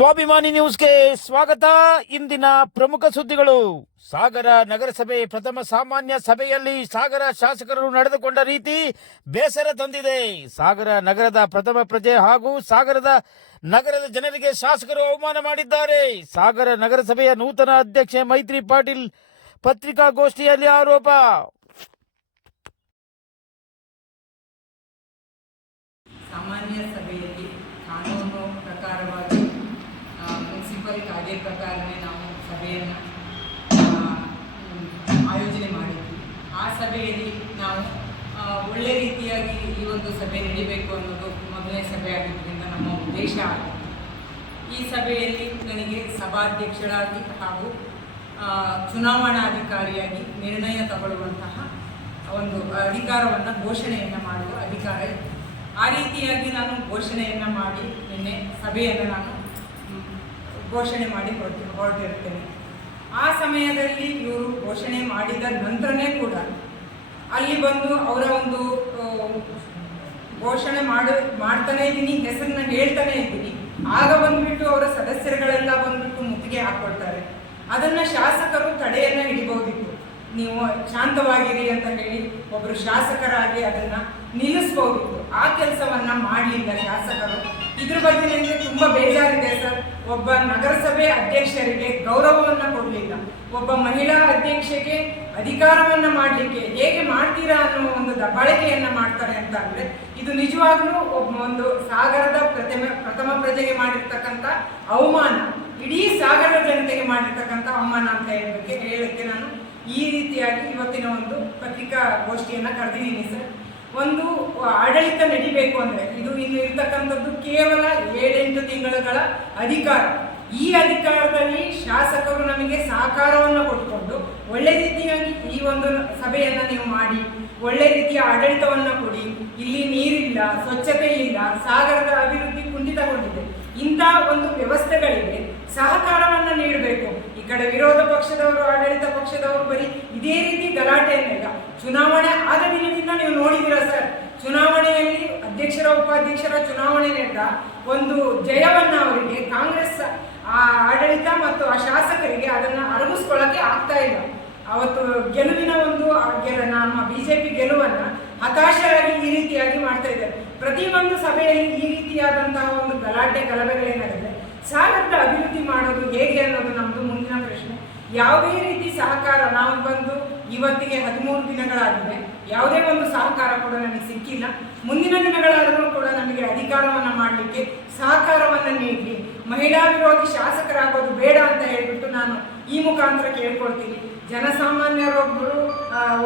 ಸ್ವಾಭಿಮಾನಿ ನ್ಯೂಸ್ಗೆ ಸ್ವಾಗತ. ಇಂದಿನ ಪ್ರಮುಖ ಸುದ್ದಿಗಳು. ಸಾಗರ ನಗರಸಭೆ ಪ್ರಥಮ ಸಾಮಾನ್ಯ ಸಭೆಯಲ್ಲಿ ಸಾಗರ ಶಾಸಕರು ನಡೆದುಕೊಂಡ ರೀತಿ ಬೇಸರ ತಂದಿದೆ. ಸಾಗರ ನಗರದ ಪ್ರಥಮ ಪ್ರಜೆ ಹಾಗೂ ಸಾಗರದ ನಗರದ ಜನರಿಗೆ ಶಾಸಕರು ಅವಮಾನ ಮಾಡಿದ್ದಾರೆ. ಸಾಗರ ನಗರಸಭೆಯ ನೂತನ ಅಧ್ಯಕ್ಷೆ ಮೈತ್ರಿ ಪಾಟೀಲ್ ಪತ್ರಿಕಾಗೋಷ್ಠಿಯಲ್ಲಿ ಆರೋಪ. ಸಾಮಾನ್ಯ ಸಭೆಯಲ್ಲಿ ಕಾನೂನು ಪ್ರಕಾರವಾಗಿ ಮುನ್ಸಿಪಲ್ ಕಾಯ್ದೆ ಪ್ರಕಾರವೇ ನಾವು ಸಭೆಯನ್ನು ಆಯೋಜನೆ ಮಾಡಿದ್ವಿ. ಆ ಸಭೆಯಲ್ಲಿ ನಾವು ಒಳ್ಳೆ ರೀತಿಯಾಗಿ ಈ ಒಂದು ಸಭೆ ನಡೀಬೇಕು ಅನ್ನೋದು ಮೊದಲನೇ ಸಭೆ ಆಗಿದ್ದರಿಂದ ನಮ್ಮ ಉದ್ದೇಶ ಆಗಿತ್ತು. ಈ ಸಭೆಯಲ್ಲಿ ನನಗೆ ಸಭಾಧ್ಯಕ್ಷರಾಗಿ ಹಾಗೂ ಚುನಾವಣಾಧಿಕಾರಿಯಾಗಿ ನಿರ್ಣಯ ತಗೊಳ್ಳುವಂತಹ ಒಂದು ಅಧಿಕಾರವನ್ನು ಘೋಷಣೆಯನ್ನು ಮಾಡುವ ಅಧಿಕಾರ ಇತ್ತು. ಆ ರೀತಿಯಾಗಿ ನಾನು ಘೋಷಣೆಯನ್ನು ಮಾಡಿ ನಿನ್ನೆ ಸಭೆಯನ್ನು ನಾನು ಘೋಷಣೆ ಮಾಡಿ ಹೊರಟಿರ್ತೇನೆ. ಆ ಸಮಯದಲ್ಲಿ ಇವರು ಘೋಷಣೆ ಮಾಡಿದ ನಂತರನೇ ಕೂಡ ಅಲ್ಲಿ ಬಂದು ಅವರ ಒಂದು ಘೋಷಣೆ ಮಾಡ್ತಾನೆ ಇದ್ದೀನಿ, ಹೆಸರನ್ನ ಹೇಳ್ತಾನೆ ಇದ್ದೀನಿ. ಆಗ ಬಂದ್ಬಿಟ್ಟು ಅವರ ಸದಸ್ಯರುಗಳೆಲ್ಲ ಬಂದ್ಬಿಟ್ಟು ಮುತ್ತಿಗೆ ಹಾಕೊಳ್ತಾರೆ. ಅದನ್ನು ಶಾಸಕರು ತಡೆಯನ್ನು ಹಿಡಿಬಹುದಿತ್ತು. ನೀವು ಶಾಂತವಾಗಿರಿ ಅಂತ ಹೇಳಿ ಒಬ್ಬರು ಶಾಸಕರಾಗಿ ಅದನ್ನು ನಿಲ್ಲಿಸ್ಬೋದಿತ್ತು. ಆ ಕೆಲಸವನ್ನು ಮಾಡಲಿಲ್ಲ ಶಾಸಕರು. ಇದ್ರ ಬಗ್ಗೆ ನನಗೆ ತುಂಬ ಬೇಜಾರಿದೆ ಸರ್. ಒಬ್ಬ ನಗರಸಭೆ ಅಧ್ಯಕ್ಷರಿಗೆ ಗೌರವವನ್ನು ಕೊಡಲಿಲ್ಲ, ಒಬ್ಬ ಮಹಿಳಾ ಅಧ್ಯಕ್ಷೆಗೆ ಅಧಿಕಾರವನ್ನು ಮಾಡಲಿಕ್ಕೆ ಹೇಗೆ ಮಾಡ್ತೀರಾ ಅನ್ನೋ ಒಂದು ದಬ್ಬಾಳಿಕೆಯನ್ನು ಮಾಡ್ತಾರೆ ಅಂತ ಅಂದರೆ ಇದು ನಿಜವಾಗ್ಲೂ ಒಂದು ಸಾಗರದ ಪ್ರಥಮ ಪ್ರಜೆಗೆ ಮಾಡಿರ್ತಕ್ಕಂಥ ಅವಮಾನ, ಇಡೀ ಸಾಗರದ ಜನತೆಗೆ ಮಾಡಿರ್ತಕ್ಕಂಥ ಅವಮಾನ ಅಂತ ಹೇಳಕ್ಕೆ ನಾನು ಈ ರೀತಿಯಾಗಿ ಇವತ್ತಿನ ಒಂದು ಪತ್ರಿಕಾಗೋಷ್ಠಿಯನ್ನು ಕರೆದಿದ್ದೀನಿ ಸರ್. ಒಂದು ಆಡಳಿತ ನಡಿಬೇಕು ಅಂದರೆ ಇದು ಇನ್ನು ಇರ್ತಕ್ಕಂಥದ್ದು ಕೇವಲ 7-8 ತಿಂಗಳುಗಳ ಅಧಿಕಾರ. ಈ ಅಧಿಕಾರದಲ್ಲಿ ಶಾಸಕರು ನಮಗೆ ಸಹಕಾರವನ್ನು ಕೊಟ್ಟುಕೊಂಡು ಒಳ್ಳೆ ರೀತಿಯಾಗಿ ಈ ಒಂದು ಸಭೆಯನ್ನು ನೀವು ಮಾಡಿ, ಒಳ್ಳೆ ರೀತಿಯ ಆಡಳಿತವನ್ನು ಕೊಡಿ. ಇಲ್ಲಿ ನೀರಿಲ್ಲ, ಸ್ವಚ್ಛತೆ ಇಲ್ಲ, ಸಾಗರದ ಅಭಿವೃದ್ಧಿ ಕುಂಠಿತಗೊಂಡಿದೆ. ಇಂಥ ಒಂದು ವ್ಯವಸ್ಥೆಗಳಿಗೆ ಸಹಕಾರವನ್ನು ನೀಡಬೇಕು. ಈ ಕಡೆ ವಿರೋಧ ಪಕ್ಷದವರು, ಆಡಳಿತ ಪಕ್ಷದವರು ಬರೀ ಇದೇ ರೀತಿ ಗಲಾಟೆಯನ್ನೆಲ್ಲ ಚುನಾವಣೆ ಆದ ದಿನದಿಂದ ನೀವು ನೋಡಿದ್ದೀರಾ ಸರ್. ಚುನಾವಣೆಯಲ್ಲಿ ಅಧ್ಯಕ್ಷರ ಉಪಾಧ್ಯಕ್ಷರ ಚುನಾವಣೆ ನಡೆದ ಒಂದು ಜಯವನ್ನು ಅವರಿಗೆ ಕಾಂಗ್ರೆಸ್ ಆಡಳಿತ ಮತ್ತು ಆ ಶಾಸಕರಿಗೆ ಅದನ್ನು ಅರಗಿಸ್ಕೊಳ್ಳೋಕ್ಕೆ ಆಗ್ತಾ ಇಲ್ಲ. ಅವತ್ತು ಗೆಲುವಿನ ಒಂದು ನಮ್ಮ BJP ಗೆಲುವನ್ನು ಹತಾಶರಾಗಿ ಈ ರೀತಿಯಾಗಿ ಮಾಡ್ತಾ ಇದ್ದಾರೆ. ಪ್ರತಿಯೊಂದು ಸಭೆಯಲ್ಲಿ ಈ ರೀತಿಯಾದಂತಹ ಒಂದು ಗಲಭೆಗಳೇ ನಡೆದರೆ ಸಾಗರದ ಅಭಿವೃದ್ಧಿ ಮಾಡೋದು ಹೇಗೆ ಅನ್ನೋದು ನಮ್ಮದು ಮುಂದಿನ ಪ್ರಶ್ನೆ. ಯಾವುದೇ ರೀತಿ ಸಹಕಾರ ನಾವು ಬಂದು ಇವತ್ತಿಗೆ 13 ದಿನಗಳಾಗಿವೆ, ಯಾವುದೇ ಒಂದು ಸಹಕಾರ ಕೂಡ ನನಗೆ ಸಿಕ್ಕಿಲ್ಲ. ಮುಂದಿನ ದಿನಗಳಾದರೂ ಕೂಡ ನಮಗೆ ಅಧಿಕಾರವನ್ನು ಮಾಡಲಿಕ್ಕೆ ಸಹಕಾರವನ್ನು ನೀಡಿ, ಮಹಿಳಾ ವಿರೋಧಿ ಶಾಸಕರಾಗೋದು ಬೇಡ ಅಂತ ಹೇಳ್ಬಿಟ್ಟು ನಾನು ಈ ಮುಖಾಂತರ ಕೇಳ್ಕೊಳ್ತೀನಿ. ಜನಸಾಮಾನ್ಯರೊಬ್ಬರು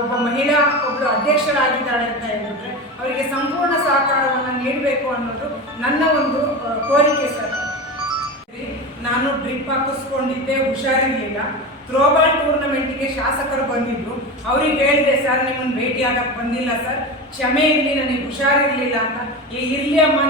ಒಬ್ಬ ಮಹಿಳಾ ಒಬ್ಬರು ಅಧ್ಯಕ್ಷರಾಗಿದ್ದಾಳೆ ಅಂತ ಹೇಳ್ಬಿಟ್ರೆ ಅವರಿಗೆ ಸಂಪೂರ್ಣ ಸಹಕಾರವನ್ನು ನೀಡಬೇಕು ಅನ್ನೋದು ನನ್ನ ಒಂದು ಕೋರಿಕೆ ಸರ್. ನಾನು ಡ್ರಿಪ್ ಹಾಕಿಸ್ಕೊಂಡಿದ್ದೆ, ಹುಷಾರಿರಲಿಲ್ಲ. ಥ್ರೋಬಾಲ್ ಟೂರ್ನಮೆಂಟಿಗೆ ಶಾಸಕರು ಬಂದಿದ್ರು. ಅವ್ರಿಗೆ ಹೇಳಿದೆ, ಸರ್ ನಿಮ್ಮನ್ನು ಭೇಟಿ ಆಗಕ್ಕೆ ಬಂದಿಲ್ಲ ಸರ್, ಕ್ಷಮೆ ಇರಲಿ, ನನಗೆ ಹುಷಾರಿರಲಿಲ್ಲ ಅಂತ. ಇರಲಿ ಅಮ್ಮ,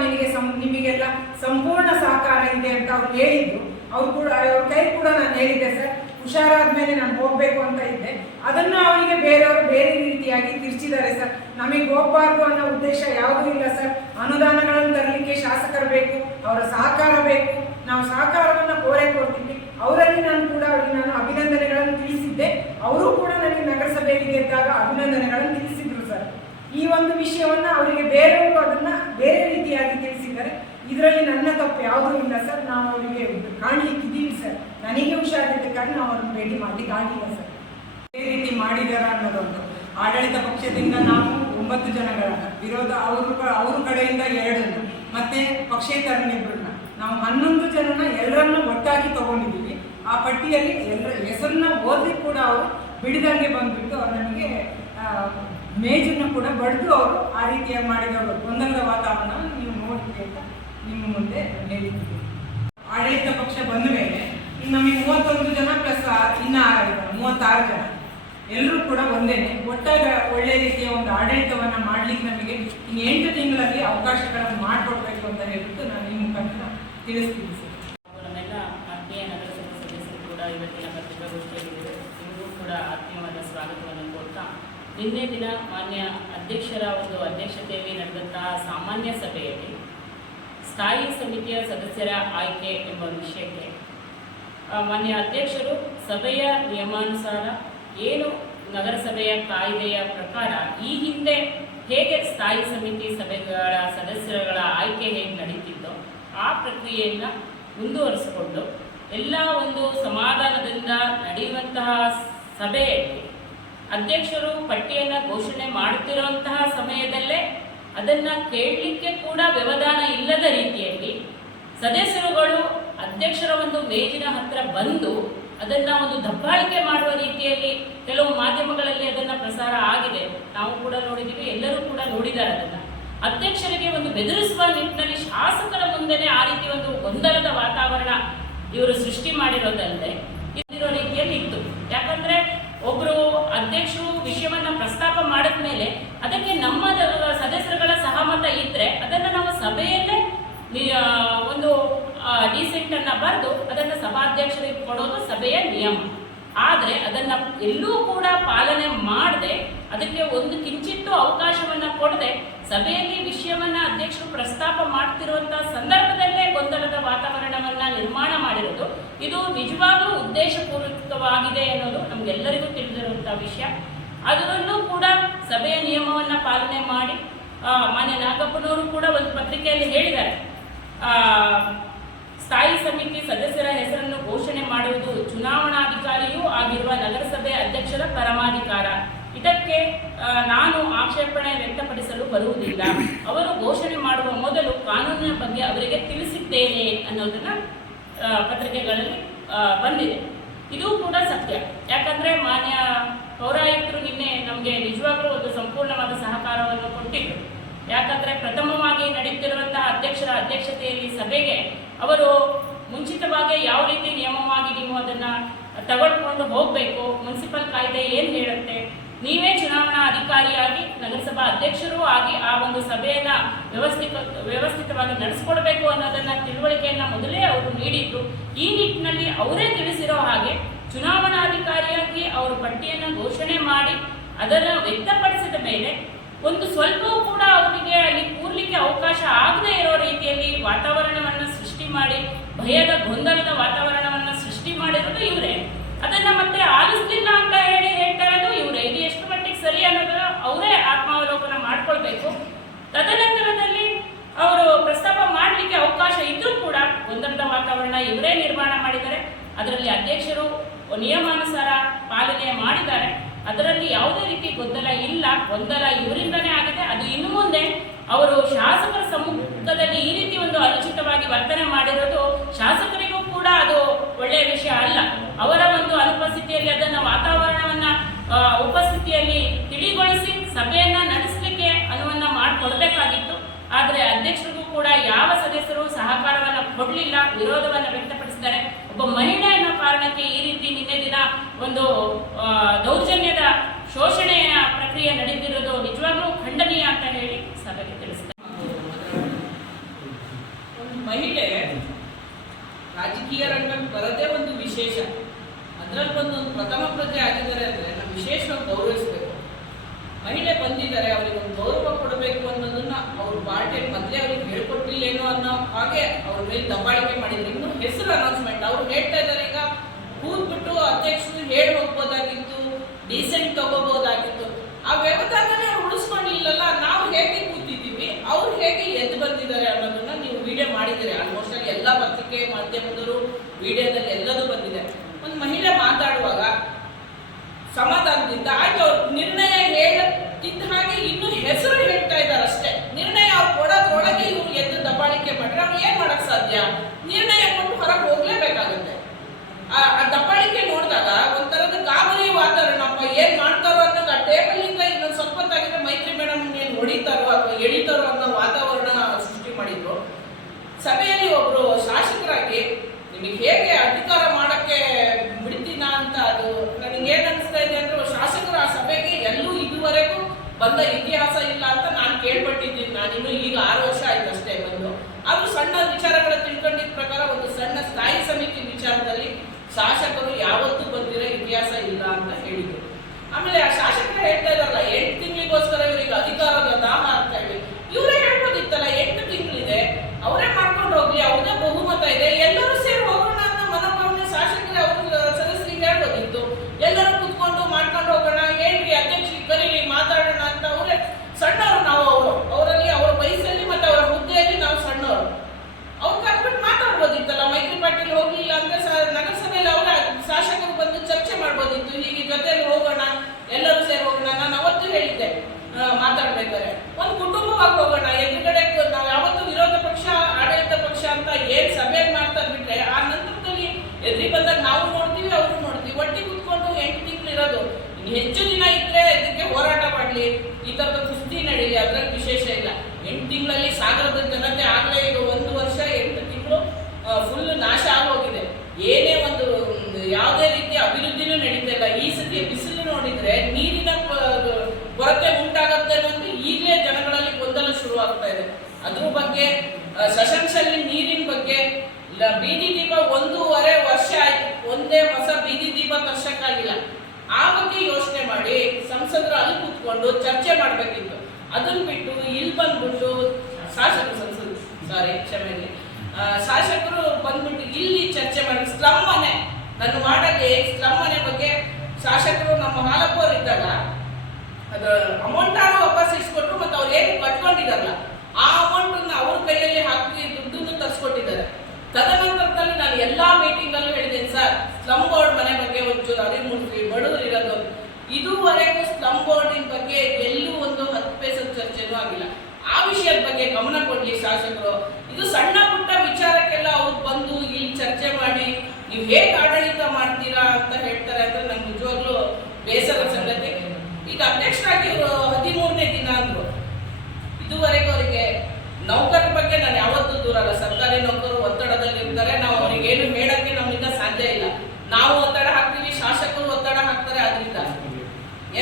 ನಿಮಗೆಲ್ಲ ಸಂಪೂರ್ಣ ಸಹಕಾರ ಇದೆ ಅಂತ ಅವ್ರು ಹೇಳಿದ್ರು. ಅವ್ರ ಕೈ ಕೂಡ ನಾನು ಹೇಳಿದ್ದೆ ಸರ್, ಹುಷಾರಾದ್ಮೇಲೆ ನಾನು ಹೋಗ್ಬೇಕು ಅಂತ ಇದ್ದೆ. ಅದನ್ನು ಅವರಿಗೆ ಬೇರೆಯವರು ಬೇರೆ ರೀತಿಯಾಗಿ ತಿರ್ಚಿದ್ದಾರೆ ಸರ್. ನಮಗೆ ಹೋಗಬಾರ್ದು ಅನ್ನೋ ಉದ್ದೇಶ ಯಾವುದೂ ಇಲ್ಲ ಸರ್. ಅನುದಾನಗಳನ್ನು ತರಲಿಕ್ಕೆ ಶಾಸಕರು ಬೇಕು, ಅವರ ಸಹಕಾರ ಬೇಕು. ನಾವು ಸಹಕಾರವನ್ನು ಕೊಡ್ತೀವಿ. ಅವರಲ್ಲಿ ಅವರಿಗೆ ನಾನು ಅಭಿನಂದನೆಗಳನ್ನು ತಿಳಿಸಿದ್ದೆ. ಅವರು ಕೂಡ ನನಗೆ ನಗರಸಭೆಯಲ್ಲಿ ಗೆದ್ದಾಗ ಅಭಿನಂದನೆಗಳನ್ನು ತಿಳಿಸಿದ್ರು ಸರ್. ಈ ಒಂದು ವಿಷಯವನ್ನು ಅವರಿಗೆ ಬೇರೆಯವರು ಅದನ್ನು ಬೇರೆ ರೀತಿಯಾಗಿ ತಿಳಿಸಿದ್ದಾರೆ. ಇದರಲ್ಲಿ ನನ್ನ ತಪ್ಪು ಯಾವುದೂ ಇಲ್ಲ ಸರ್. ನಾವು ಅವರಿಗೆ ಕಾಣಲಿಕ್ಕಿದ್ದೀವಿ ಸರ್. ನನಗೆ ಹುಷಾರಿದ್ದ ಕಾರಣ ನಾವು ಅವ್ರನ್ನ ಭೇಟಿ ಮಾಡಲಿಕ್ಕೆ ಆಗಿಲ್ಲ ಸರ್. ಅದೇ ರೀತಿ ಮಾಡಿದಾರ ಅನ್ನೋದೊಂದು. ಆಡಳಿತ ಪಕ್ಷದಿಂದ ನಾವು 9 ಜನಗಳನ್ನ, ವಿರೋಧ ಅವ್ರ ಕಡೆಯಿಂದ 2 ಮತ್ತೆ ಪಕ್ಷೇತರನಿಬ್ಬರನ್ನ, ನಾವು 11 ಜನನ ಎಲ್ಲರನ್ನ ಒಟ್ಟಾಗಿ ತಗೊಂಡಿದ್ದೀವಿ. ಆ ಪಟ್ಟಿಯಲ್ಲಿ ಎಲ್ಲರ ಹೆಸರನ್ನ ಓದಲಿಕ್ಕೆ ಕೂಡ ಅವರು ಬಿಡದಂಗೆ ಬಂದ್ಬಿಟ್ಟು ಅವ್ರು ನನಗೆ ಮೇಜನ್ನು ಕೂಡ ಬಡಿದು ಅವರು ಆ ರೀತಿಯಾಗಿ ಮಾಡಿದವರು. ಗೊಂದಲದ ವಾತಾವರಣ ನೀವು ನೋಡ್ತೀವಿ ಅಂತ ನಿಮ್ಮ ಮುಂದೆ ಹೇಳಿದ್ದೀವಿ. ಆಡಳಿತ ಪಕ್ಷ ಬಂದ ಮೇಲೆ ಇನ್ನು ನಮಗೆ 31 ಜನ ಪ್ಲಸ್ ಇನ್ನು 36 ಜನ ಎಲ್ಲರೂ ಕೂಡ ಒಂದೇನೆ ಒಟ್ಟಾಗಿ ಒಳ್ಳೆ ರೀತಿಯ ಒಂದು ಆಡಳಿತವನ್ನು ಮಾಡಲಿಕ್ಕೆ ನಮಗೆ ಇನ್ನು 8 ತಿಂಗಳಲ್ಲಿ ಅವಕಾಶಗಳನ್ನು ಮಾಡಿಕೊಡ್ಬೇಕು ಅಂತ ಹೇಳ್ಬಿಟ್ಟು ನಾನು ಈ ಮುಖಾಂತರ ತಿಳಿಸ್ತೀನಿ ಸರ್. ನಮ್ಮೆಲ್ಲ ಆತ್ಮೀಯ ನಗರಸಭೆ ಸದಸ್ಯರು ಕೂಡ ಇವತ್ತಿನ ಪತ್ರಿಕಾಗೋಷ್ಠಿಯಲ್ಲಿದ್ದರು. ನಿಮಗೂ ಕೂಡ ಆತ್ಮೀಯವಾದ ಸ್ವಾಗತವನ್ನು ಕೊಡ್ತಾ, ನಿನ್ನೆ ದಿನ ಮಾನ್ಯ ಅಧ್ಯಕ್ಷರ ಒಂದು ಅಧ್ಯಕ್ಷತೆಯಲ್ಲಿ ನಡೆದಂತಹ ಸಾಮಾನ್ಯ ಸಭೆಯಲ್ಲಿ ಸ್ಥಾಯಿ ಸಮಿತಿಯ ಸದಸ್ಯರ ಆಯ್ಕೆ ಎಂಬ ವಿಷಯಕ್ಕೆ ಮಾನ್ಯ ಅಧ್ಯಕ್ಷರು ಸಭೆಯ ನಿಯಮಾನುಸಾರ ಏನು ನಗರಸಭೆಯ ಕಾಯ್ದೆಯ ಪ್ರಕಾರ ಈ ಹಿಂದೆ ಹೇಗೆ ಸ್ಥಾಯಿ ಸಮಿತಿ ಸಭೆಗಳ ಸದಸ್ಯರುಗಳ ಆಯ್ಕೆ ಹೇಗೆ ನಡೀತಿದ್ದೋ ಆ ಪ್ರಕ್ರಿಯೆಯನ್ನು ಮುಂದುವರಿಸಿಕೊಂಡು ಎಲ್ಲ ಒಂದು ಸಮಾಧಾನದಿಂದ ನಡೆಯುವಂತಹ ಸಭೆಯಲ್ಲಿ ಅಧ್ಯಕ್ಷರು ಪಟ್ಟಿಯನ್ನು ಘೋಷಣೆ ಮಾಡುತ್ತಿರುವಂತಹ ಸಮಯದಲ್ಲೇ ಅದನ್ನು ಕೇಳಲಿಕ್ಕೆ ಕೂಡ ವ್ಯವಧಾನ ಇಲ್ಲದ ರೀತಿಯಲ್ಲಿ ಸದಸ್ಯರುಗಳು ಅಧ್ಯಕ್ಷರ ಒಂದು ಮೇಜಿನ ಹತ್ರ ಬಂದು ಅದನ್ನು ಒಂದು ದಬ್ಬಾಳಿಕೆ ಮಾಡುವ ರೀತಿಯಲ್ಲಿ ಕೆಲವು ಮಾಧ್ಯಮಗಳಲ್ಲಿ ಅದನ್ನು ಪ್ರಸಾರ ಆಗಿದೆ. ನಾವು ಕೂಡ ನೋಡಿದ್ದೀವಿ, ಎಲ್ಲರೂ ಕೂಡ ನೋಡಿದ್ದಾರೆ. ಅದನ್ನು ಅಧ್ಯಕ್ಷರಿಗೆ ಒಂದು ಬೆದರಿಸುವ ನಿಟ್ಟಿನಲ್ಲಿ ಶಾಸಕರ ಮುಂದೆನೇ ಆ ರೀತಿ ಒಂದು ಗೊಂದಲದ ವಾತಾವರಣ ಇವರು ಸೃಷ್ಟಿ ಮಾಡಿರೋದಲ್ಲದೆ ಇರೋ ರೀತಿಯಲ್ಲಿ ಇತ್ತು. ಯಾಕಂದ್ರೆ ಒಬ್ಬರು ಅಧ್ಯಕ್ಷರು ವಿಷಯವನ್ನ ಪ್ರಸ್ತಾಪ ಮಾಡಿದ ಮೇಲೆ ಅದಕ್ಕೆ ನಮ್ಮ ಸದಸ್ಯರುಗಳ ಸಹಮತ ಇದ್ರೆ ಅದನ್ನು ನಾವು ಸಭೆಯಲ್ಲೇ ಒಂದು ಡೀಸೆಂಟ್ ಅನ್ನ ಬರೆದು ಅದನ್ನು ಸಭಾಧ್ಯಕ್ಷರಿಗೆ ಕೊಡೋದು ಸಭೆಯ ನಿಯಮ. ಆದರೆ ಅದನ್ನ ಎಲ್ಲೂ ಕೂಡ ಪಾಲನೆ ಮಾಡದೆ ಅದಕ್ಕೆ ಒಂದು ಕಿಂಚಿತ್ತೂ ಅವಕಾಶವನ್ನ ಕೊಡದೆ ಸಭೆಯಲ್ಲಿ ವಿಷಯವನ್ನ ಅಧ್ಯಕ್ಷರು ಪ್ರಸ್ತಾಪ ಮಾಡ್ತಿರುವಂತಹ ಸಂದರ್ಭದಲ್ಲೇ ಗೊಂದಲದ ವಾತಾವರಣವನ್ನ ನಿರ್ಮಾಣ ಮಾಡಿರೋದು ಇದು ನಿಜವಾಗ್ಲೂ ಉದ್ದೇಶಪೂರ್ವಕವಾಗಿದೆ ಅನ್ನೋದು ನಮ್ಗೆಲ್ಲರಿಗೂ ತಿಳಿದಿರುವಂತಹ ವಿಷಯ. ಅದರಲ್ಲೂ ಕೂಡ ಸಭೆಯ ನಿಯಮವನ್ನ ಪಾಲನೆ ಮಾಡಿ ಮಾನ್ಯ ನಾಗಪ್ಪನವರು ಕೂಡ ಒಂದು ಪತ್ರಿಕೆಯಲ್ಲಿ ಹೇಳಿದ್ದಾರೆ, ಸ್ಥಾಯಿ ಸಮಿತಿ ಸದಸ್ಯರ ಹೆಸರನ್ನು ಘೋಷಣೆ ಮಾಡುವುದು ಚುನಾವಣಾಧಿಕಾರಿಯೂ ಆಗಿರುವ ನಗರಸಭೆ ಅಧ್ಯಕ್ಷರ ಪರಮಾಧಿಕಾರ. ಇದಕ್ಕೆ ನಾನು ಆಕ್ಷೇಪಣೆ ವ್ಯಕ್ತಪಡಿಸಲು ಬರುವುದಿಲ್ಲ. ಅವರು ಘೋಷಣೆ ಮಾಡುವ ಮೊದಲು ಕಾನೂನಿನ ಬಗ್ಗೆ ಅವರಿಗೆ ತಿಳಿಸಿದ್ದೇನೆ ಅನ್ನೋದನ್ನ ಪತ್ರಿಕೆಗಳಲ್ಲಿ ಬಂದಿದೆ. ಇದು ಕೂಡ ಸತ್ಯ. ಯಾಕಂದ್ರೆ ಮಾನ್ಯ ಪೌರಾಯುಕ್ತರು ನಿನ್ನೆ ನಮಗೆ ನಿಜವಾಗ್ಲೂ ಒಂದು ಸಂಪೂರ್ಣವಾದ ಸಹಕಾರವನ್ನು ಕೊಟ್ಟಿದ್ರು. ಯಾಕಂದ್ರೆ ಪ್ರಥಮವಾಗಿ ನಡೆಯುತ್ತಿರುವಂತಹ ಅಧ್ಯಕ್ಷರ ಅಧ್ಯಕ್ಷತೆಯಲ್ಲಿ ಸಭೆಗೆ ಅವರು ಮುಂಚಿತವಾಗಿ ಯಾವ ರೀತಿ ನಿಯಮವಾಗಿ ನೀವು ಅದನ್ನ ತಗೊಳ್ಕೊಂಡು ಹೋಗಬೇಕು, ಮುನ್ಸಿಪಲ್ ಕಾಯ್ದೆ ಏನು ಹೇಳುತ್ತೆ, ನೀವೇ ಚುನಾವಣಾ ಅಧಿಕಾರಿಯಾಗಿ ನಗರಸಭಾ ಅಧ್ಯಕ್ಷರೂ ಆಗಿ ಆ ಒಂದು ಸಭೆಯನ್ನ ವ್ಯವಸ್ಥಿತವಾಗಿ ನಡೆಸ್ಕೊಡ್ಬೇಕು ಅನ್ನೋದನ್ನ ತಿಳುವಳಿಕೆಯನ್ನ ಮೊದಲೇ ಅವರು ನೀಡಿದ್ರು. ಈ ನಿಟ್ಟಿನಲ್ಲಿ ಅವರೇ ತಿಳಿಸಿರೋ ಹಾಗೆ ಚುನಾವಣಾಧಿಕಾರಿಯಾಗಿ ಅವರು ಪಟ್ಟಿಯನ್ನು ಘೋಷಣೆ ಮಾಡಿ ಅದನ್ನು ವ್ಯಕ್ತಪಡಿಸಿದ ಮೇಲೆ ಒಂದು ಸ್ವಲ್ಪವೂ ಕೂಡ ಅವರಿಗೆ ಅಲ್ಲಿ ಕೂರ್ಲಿಕ್ಕೆ ಅವಕಾಶ ಆಗದೆ ಇರೋ ರೀತಿಯಲ್ಲಿ ವಾತಾವರಣವನ್ನು ಸೃಷ್ಟಿ ಮಾಡಿ ಭಯದ ಗೊಂದಲದ ವಾತಾವರಣವನ್ನು ಸೃಷ್ಟಿ ಮಾಡಿರೋದು ಇವರೇ. ಅದನ್ನ ಮತ್ತೆ ಆಲಿಸ್ಲಿಲ್ಲ ಅಂತ ಹೇಳ್ತಾ ಇರೋದು ಇವರೇ. ಇದು ಎಷ್ಟು ಮಟ್ಟಿಗೆ ಸರಿ ಅನ್ನೋದನ್ನ ಅವರೇ ಆತ್ಮಾವಲೋಕನ ಮಾಡ್ಕೊಳ್ಬೇಕು. ತದನಂತರದಲ್ಲಿ ಅವರು ಪ್ರಸ್ತಾಪ ಮಾಡಲಿಕ್ಕೆ ಅವಕಾಶ ಇದ್ರೂ ಕೂಡ ಗೊಂದಲದ ವಾತಾವರಣ ಇವರೇ ನಿರ್ಮಾಣ ಮಾಡಿದ್ದಾರೆ. ಅದರಲ್ಲಿ ಅಧ್ಯಕ್ಷರು ನಿಯಮಾನುಸಾರ ಪಾಲನೆ ಮಾಡಿದ್ದಾರೆ. ಅದರಲ್ಲಿ ಯಾವುದೇ ರೀತಿ ಗೊಂದಲ ಇಲ್ಲ. ಗೊಂದಲ ಇವರಿಂದನೇ ಆಗಿದೆ. ಅದು ಇನ್ನು ಮುಂದೆ ಅವರು ಶಾಸಕರ ಸಮ್ಮುಖದಲ್ಲಿ ಈ ರೀತಿ ಒಂದು ಅನುಚಿತವಾಗಿ ವರ್ತನೆ ಮಾಡಿರೋದು ಶಾಸಕರಿಗೂ ಕೂಡ ಅದು ಒಳ್ಳೆಯ ವಿಷಯ ಅಲ್ಲ. ಅವರ ಒಂದು ಅನುಪಸ್ಥಿತಿಯಲ್ಲಿ ಅದನ್ನ ವಾತಾವರಣವನ್ನ ಉಪಸ್ಥಿತಿಯಲ್ಲಿ ತಿಳಿಗೊಳಿಸಿ ಸಭೆಯನ್ನ ನಡೆಸಲಿಕ್ಕೆ ಅನುವನ್ನ ಮಾಡಿಕೊಡ್ಬೇಕಾಗಿತ್ತು. ಆದರೆ ಅಧ್ಯಕ್ಷರಿಗೂ ಕೂಡ ಯಾವ ಸದಸ್ಯರು ಸಹಕಾರವನ್ನ ಕೊಡಲಿಲ್ಲ, ವಿರೋಧವನ್ನ ವ್ಯಕ್ತಪಡಿಸಿದ್ದಾರೆ. ಒಬ್ಬ ಮಹಿಳೆ ಅನ್ನೋ ಕಾರಣಕ್ಕೆ ಈ ರೀತಿ ನಿನ್ನೆ ದಿನ ಒಂದು ದೌರ್ಜನ್ಯದ ಶೋಷಣೆಯ ಪ್ರಕ್ರಿಯೆ ನಡೆದಿರೋದು ನಿಜವಾಗ್ಲೂ ಖಂಡನೀಯ ಅಂತ ಹೇಳಿ ಸಭೆಗೆ ತಿಳಿಸ್ತಾರೆ. ಒಂದು ಮಹಿಳೆ ರಾಜಕೀಯ ರಂಗಕ್ಕೆ ಬರೋದೇ ಒಂದು ವಿಶೇಷ. ಅದರಲ್ಲಿ ಒಂದು ಪ್ರಥಮ ಪ್ರಜೆ ಆಗಿದ್ದಾರೆ ಅಂದ್ರೆ ನಾವು ವಿಶೇಷವಾಗಿ ಗೌರವಿಸಬೇಕು. ಮಹಿಳೆ ಬಂದಿದ್ದಾರೆ, ಅವರಿಗೆ ಒಂದು ಗೌರವ ಕೊಡಬೇಕು ಅನ್ನೋದನ್ನ ಅವ್ರ ಪಾರ್ಟಿಯಲ್ಲಿ ಮೊದಲೇ ಅವ್ರಿಗೆ ಹೇಳ್ಕೊಟ್ಟಿಲ್ಲೇನೋ ಅನ್ನೋ ಹಾಗೆ ಅವ್ರ ಮೇಲೆ ದಬ್ಬಾಳಿಕೆ ಮಾಡಿದ್ರು. ಇನ್ನು ಹೆಸರು ಅನೌನ್ಸ್ಮೆಂಟ್ ಅವ್ರು ಹೇಳ್ತಾ ಇದ್ದಾರೆ, ಈಗ ಕೂತ್ಬಿಟ್ಟು ಅಧ್ಯಕ್ಷರು ಹೇಳಿ ಹೋಗ್ಬೋದಾಗಿತ್ತು, ಡೀಸೆಂಟ್ ತಗೋಬಹುದಾಗಿತ್ತು. ಆ ವ್ಯವಧಾನನೇ ಅವ್ರು ಉಳಿಸ್ಕೊಂಡಿಲ್ಲಲ್ಲ. ನಾವು ಹೇಗೆ ಕೂತಿದ್ದೀವಿ, ಅವ್ರು ಹೇಗೆ ಎದ್ದು ಬಂದಿದ್ದಾರೆ ಅನ್ನೋದನ್ನ ನೀವು ವಿಡಿಯೋ ಮಾಡಿದ್ದೀರಿ. ಆಲ್ಮೋಸ್ಟ್ ಅಲ್ಲಿ ಎಲ್ಲ ಪತ್ರಿಕೆ ಮಾಧ್ಯಮದವರು ವಿಡಿಯೋದಲ್ಲಿ ಎಲ್ಲದೂ ಬಂದಿದೆ. ಒಂದು ಮಹಿಳೆ ಮಾತಾಡುವಾಗ ಸಮಾಧಾನದಿಂದ ಆಯ್ತು, ಅವ್ರು ನಿರ್ಣಯ ಹೇಳಕ್ಕಿಂತ ಹಾಗೆ ಇನ್ನು ಹೆಸರು ಹೇಳ್ತಾ ಇದ್ದಾರೆ ಅಷ್ಟೇ. ನಿರ್ಣಯ ಅವ್ರು ಕೊಡೋದ್ರೊಳಗೆ ಇವ್ರು ಎದ್ದು ದಬ್ಬಾಳಿಕೆ ಮಾಡ್ರೆ ಅವ್ರು ಏನ್ ಮಾಡಕ್ ಸಾಧ್ಯ? ನಿರ್ಣಯ ಕೊಟ್ಟು ಹೊರಗೆ ಹೋಗ್ಲೇಬೇಕಾಗುತ್ತೆ. ಆ ದಬ್ಬಾಳಿಕೆ ನೋಡಿದಾಗ ಒಂಥರದ ಗಾಬರಿ ವಾತಾವರಣಪ್ಪ, ಏನ್ ಮಾಡ್ತಾರೋ ಅನ್ನೋದು ಆ ಟೇಬಲ್ ಇಂದ ಇನ್ನೊಂದು ಸ್ವಲ್ಪ ಹೊತ್ತಾಗಿದ್ರೆ ಮೈತ್ರಿ ಮೇಡಮ್ ಏನ್ ಹೊಡಿತಾರೋ ಅಥವಾ ಎಳಿತಾರೋ ಅನ್ನೋ ವಾತಾವರಣ ಸೃಷ್ಟಿ ಮಾಡಿದ್ರು. ಸಭೆಯಲ್ಲಿ ಒಬ್ರು ಶಾಸಕರಾಗಿ ನಿಮಗೆ ಹೇಗೆ ಅಧಿಕಾರ ಮಾಡಕ್ಕೆ ಬಿಡ್ತೀನ ಅಂತ ಅದು ನನಗೆ ಏನ್ ಅನಿಸ್ತಾ ಇದೆ ಅಂದ್ರೆ, ಶಾಸಕರು ಆ ಸಭೆಗೆ ಎಲ್ಲೂ ಇದುವರೆಗೂ ಬಂದ ಇತಿಹಾಸ ಇಲ್ಲ ಅಂತ ನಾನು ಕೇಳ್ಪಟ್ಟಿದ್ದೀನಿ. ನಾನಿನ್ನು ಈಗ 6 ವರ್ಷ ಆಯ್ತು ಅಷ್ಟೇ ಬಂದು. ಆದ್ರೂ ಸಣ್ಣ ವಿಚಾರಗಳ ತಿಳ್ಕೊಂಡಿದ್ದ ಪ್ರಕಾರ ಒಂದು ಸಣ್ಣ ಸ್ಥಾಯಿ ಸಮಿತಿ ವಿಚಾರದಲ್ಲಿ ಶಾಸಕರು ಯಾವತ್ತೂ ಬಂದಿರೋ ಇತಿಹಾಸ ಇಲ್ಲ ಅಂತ ಹೇಳಿದ್ರು. ಆಮೇಲೆ ಆ ಶಾಸಕರು ಹೇಳ್ತಾ ಇದಾರಲ್ಲ 8 ತಿಂಗಳಿಗೋಸ್ಕರ ಇವರಿಗೆ ಅಧಿಕಾರದ ದಾಹ ಅಂತ ಹೇಳಿ, ಇವರೇ ಹೇಳ್ಬೋದಿತ್ತಲ್ಲ 8 ತಿಂಗಳಿದೆ ಅವರೇ ಮಾತಾಡ್ಬೇಕಾರೆ ಒಂದು ಕುಟುಂಬವಾಗಿ ಹೋಗೋಣ. ಎದುರುಗಡೆ ನಾವು ಯಾವತ್ತು ವಿರೋಧ ಪಕ್ಷ ಆಡಳಿತ ಪಕ್ಷ ಅಂತ ಏನ್ ಸಭೆ ಮಾಡ್ತಾ ಬಿಟ್ರೆ ಆ ನಂತರದಲ್ಲಿ ಎದುರಿ ಬಂದಾಗ ನಾವು ನೋಡ್ತೀವಿ, ಅವರು ನೋಡ್ತೀವಿ. ಒಟ್ಟಿಗೆ ಕುತ್ಕೊಂಡು 8 ತಿಂಗಳು ಇರೋದು, ಹೆಚ್ಚು ದಿನ ಇದ್ರೆ ಇದಕ್ಕೆ ಹೋರಾಟ ಮಾಡ್ಲಿ, ಈ ತರದ ಕುಸ್ತಿ ನಡೀಲಿ, ಅದ್ರಲ್ಲಿ ವಿಶೇಷ ಇಲ್ಲ. 8 ತಿಂಗಳಲ್ಲಿ ಸಾಗರದ ಜನತೆ ಆಗ್ಲೇ ಇದು 1 ವರ್ಷ 8 ತಿಂಗಳು ಫುಲ್ ನಾಶ ಆಗೋಗಿದೆ. ಏನೇ ಒಂದು ಯಾವುದೇ ರೀತಿಯ ಅಭಿವೃದ್ಧಿನೂ ನಡೀತಿಲ್ಲ. ಈ ಸತಿ ಬಿಸಿಲು ನೋಡಿದ್ರೆ ನೀರಿನ ಕೊರತೆ ಉಂಟಾಗತ್ತೆ ಅನ್ನೋದು ಈಗಲೇ ಜನಗಳಲ್ಲಿ ಗೊಂದಲ ಶುರು ಆಗ್ತಾ ಇದೆ. ಅದ್ರ ಬಗ್ಗೆ ಸಶಂಶಲ್ಲಿ ನೀರಿನ ಬಗ್ಗೆ ಬೀದಿ ದೀಪ 1.5 ವರ್ಷ ಆಯ್ತು, ಒಂದೇ ಹೊಸ ಬೀದಿ ದೀಪ ತರ್ಸಕ್ಕಾಗಿಲ್ಲ. ಆ ಬಗ್ಗೆ ಯೋಚನೆ ಮಾಡಿ ಸಂಸದರು ಅಲ್ಲಿ ಕೂತ್ಕೊಂಡು ಚರ್ಚೆ ಮಾಡ್ಬೇಕಿತ್ತು. ಅದನ್ನ ಬಿಟ್ಟು ಇಲ್ಲಿ ಬಂದ್ಬಿಟ್ಟು ಶಾಸಕರು ಬಂದ್ಬಿಟ್ಟು ಇಲ್ಲಿ ಚರ್ಚೆ ಮಾಡಿ ಸ್ಲಮ್ ಮನೆ ನನ್ನ ಮಾಡಲ್ಲಿ ಸ್ಲಮ್ ಮನೆ ಬಗ್ಗೆ ಶಾಸಕರು ನಮ್ಮ ಹಾಲಪ್ಪವ್ರು ಇದ್ದಾಗ ಅದ್ರ ಅಮೌಂಟ್ ವಾಪಸ್ ಇಸ್ಕೊಟ್ರು, ಮತ್ತೆ ಅವ್ರು ಏನು ಕಟ್ಕೊಂಡಿದಾರಲ್ಲ ಆ ಅಮೌಂಟ್ ಅವ್ರ ಕೈಯಲ್ಲಿ ಹಾಕಿ ದುಡ್ಡನ್ನು ತರಿಸ್ಕೊಟ್ಟಿದ್ದಾರೆ. ತದನಂತರದಲ್ಲಿ ನಾನು ಎಲ್ಲಾ ಮೀಟಿಂಗ್ ಅಲ್ಲೂ ಹೇಳಿದ್ದೇನೆ, ಸರ್ ಸ್ಲಮ್ ಬೋರ್ಡ್ ಮನೆ ಬಗ್ಗೆ ಒಂಚೂರು ಅರಿವು ಮೂಡಿಸಿ, ಬಡವರು ಇರೋದು. ಇದುವರೆಗೂ ಸ್ಲಮ್ ಬೋರ್ಡಿನ ಬಗ್ಗೆ ಎಲ್ಲೂ ಒಂದು 10 ಪೈಸೆ ಚರ್ಚೆನೂ ಆಗಿಲ್ಲ. ಆ ವಿಷಯದ ಬಗ್ಗೆ ಗಮನ ಕೊಡ್ಲಿ ಶಾಸಕರು. ಇದು ಸಣ್ಣ ಪುಟ್ಟ ವಿಚಾರಕ್ಕೆಲ್ಲ ಅವ್ರು ಬಂದು ಇಲ್ಲಿ ಚರ್ಚೆ ಮಾಡಿ ನೀವು ಹೇಗೆ ಆಡಳಿತ ಮಾಡ್ತೀರಾ ಅಂತ ಹೇಳ್ತಾರೆ ಅಂದ್ರೆ ನಂಗೆ ನಿಜವಾಗ್ಲೂ ಬೇಸರ ಸಂಗತಿ. ಈಗ ಅಧ್ಯಕ್ಷರಾಗಿ ಇವರು 13ನೇ ದಿನ ಅಂದ್ರು. ಇದುವರೆಗೂ ಅವರಿಗೆ ನೌಕರರ ಬಗ್ಗೆ ನಾನು ಯಾವತ್ತೂ ದೂರ ಅಲ್ಲ. ಸರ್ಕಾರಿ ನೌಕರರು ಒತ್ತಡದಲ್ಲಿ ಇರ್ತಾರೆ, ನಾವು ಅವ್ರಿಗೆ ಏನು ಹೇಳಕ್ಕೆ ನಮ್ಮಿಂದ ಸಾಧ್ಯ ಇಲ್ಲ. ನಾವು ಒತ್ತಡ ಹಾಕ್ತೀವಿ, ಶಾಸಕರು ಒತ್ತಡ ಹಾಕ್ತಾರೆ. ಅದರಿಂದ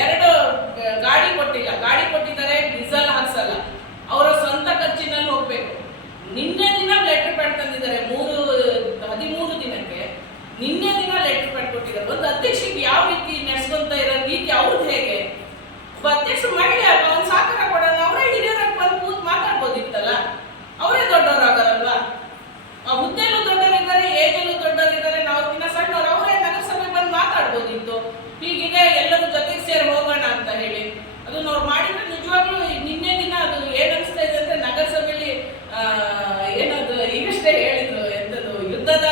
2 ಗಾಡಿ ಕೊಟ್ಟಿಲ್ಲ, ಗಾಡಿ ಕೊಟ್ಟಿದ್ದಾರೆ ಡೀಸೆಲ್ ಹಾಕ್ಸಲ್ಲ, ಅವರ ಸ್ವಂತ ಖರ್ಚಿನಲ್ಲಿ ಹೋಗ್ಬೇಕು. ನಿನ್ನೆ ದಿನ ಲೆಟರ್ ಪ್ಯಾಡ್ ತಂದಿದ್ದಾರೆ, 13 ದಿನಕ್ಕೆ ನಿನ್ನೆ ದಿನ ಲೆಟರ್ ಪ್ಯಾಡ್ ಕೊಟ್ಟಿದ್ದಾರೆ. ಒಂದು ಅಧ್ಯಕ್ಷರಿಗೆ ಯಾವ ರೀತಿ ನಡೆಸ್ಕೊಂತ ಇರೋ ರೀತಿ ಅವ್ರದ್ದು ಹೇಗೆ? ಒಬ್ಬ ಅಧ್ಯಕ್ಷರು ಮಹಿಳೆ ಒಂದು ಸಾಕಾರ ಕೊಡೋಣ, ಅವರೇ ಹಿರಿಯರಾಗಿ ಬಂದು ಕೂತ್ ಮಾತಾಡ್ಬೋದಿತ್ತಲ್ಲ. ಅವರೇ ದೊಡ್ಡವರಾಗಲ್ವಾ? ಆ ಹುದ್ದೆಲ್ಲೂ ದೊಡ್ಡವರಿದ್ದಾರೆ, ಏಜಲ್ಲೂ ದೊಡ್ಡವರಿದ್ದಾರೆ, ನಾವು ದಿನ ಸಣ್ಣವ್ರು, ಅವರೇ ನಗರಸಭೆ ಬಂದು ಮಾತಾಡ್ಬೋದಿತ್ತು. ಹೀಗಿದೆ ಎಲ್ಲರೂ ಜೊತೆಗೆ ಸೇರಿ ಹೋಗೋಣ ಅಂತ ಹೇಳಿ ಅದನ್ನ ಅವ್ರು ಮಾಡಿದ್ರೆ ನಿಜವಾಗ್ಲೂ ನಿನ್ನೆ ದಿನ ಅದು ಏನ್ ಅನಿಸ್ತಾ ಇದೆ ಅಂದ್ರೆ ನಗರಸಭೆಯಲ್ಲಿ ಏನದು ಈಗಷ್ಟೇ ಹೇಳಿದ್ರು ಎಂತದ್ದು ಯುದ್ಧದ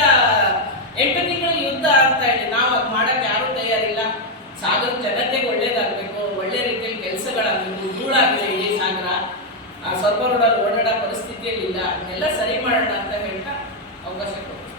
8 ತಿಂಗಳು ಯುದ್ಧ ಅಂತ ಹೇಳಿ. ನಾವು ಅದು ಮಾಡಕ್ಕೆ ಯಾರು ತಯಾರಿಲ್ಲ. ಸಾಗರ ಜನತೆಗೆ ಒಳ್ಳೇದಾಗಬೇಕು, ಒಳ್ಳೆ ರೀತಿಯಲ್ಲಿ ಕೆಲಸಗಳಾಗಬೇಕು, ಧೂಳಾಗಲಿ ಇಡೀ ಸಾಗರ. ಸ್ವಲ್ಪ ರೋಡಲ್ಲಿ ಓಡಾಡೋ ಪರಿಸ್ಥಿತಿಯಲ್ಲಿ ಇಲ್ಲ, ಅದನ್ನೆಲ್ಲ ಸರಿ ಮಾಡೋಣ ಅಂತ ಹೇಳ್ತಾ ಅವಕಾಶ ಕೊಡ್ತೀವಿ.